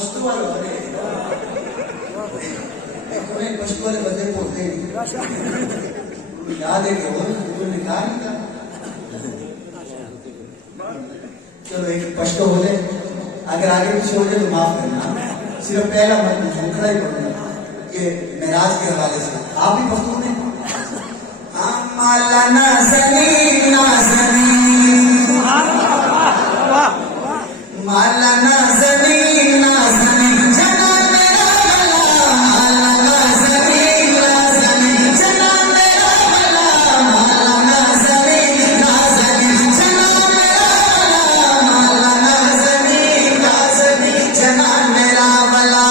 पश्तो वाले बने तुम्हें पश्तो वाले बंदे बोलते याद है कि तुमने कहा नहीं था। चलो एक पश्तो हो जाए, अगर आगे पीछे हो जाए तो माफ करना, सिर्फ पहला मत मुखड़ा ही पढ़ना, ये मेराज के हवाले से। आप भी पश्तो में माला नाज़नी नाज़नी माला नाज़नी नाज़नी जना मेरा भला, माला नाज़नी नाज़नी जना मेरा भला, माला नाज़नी नाज़नी जना मेरा भला, माला नाज़नी नाज़नी जना मेरा भला।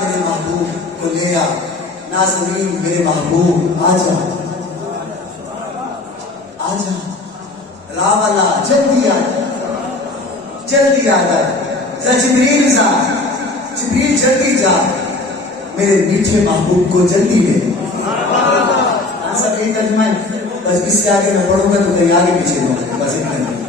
मेरे महबूब को ले आ, नाज़रीन मेरे महबूब आजा आजा, रावला जल्दी आजा, जल्दी आजा, जिब्रील सा, जिब्रील जल्दी जा, मेरे मीठे महबूब को जल्दी ले। सब यही तर्जुमा है, बस इससे आगे मैं पढ़ूंगा तो कहीं आगे पीछे बस इतना।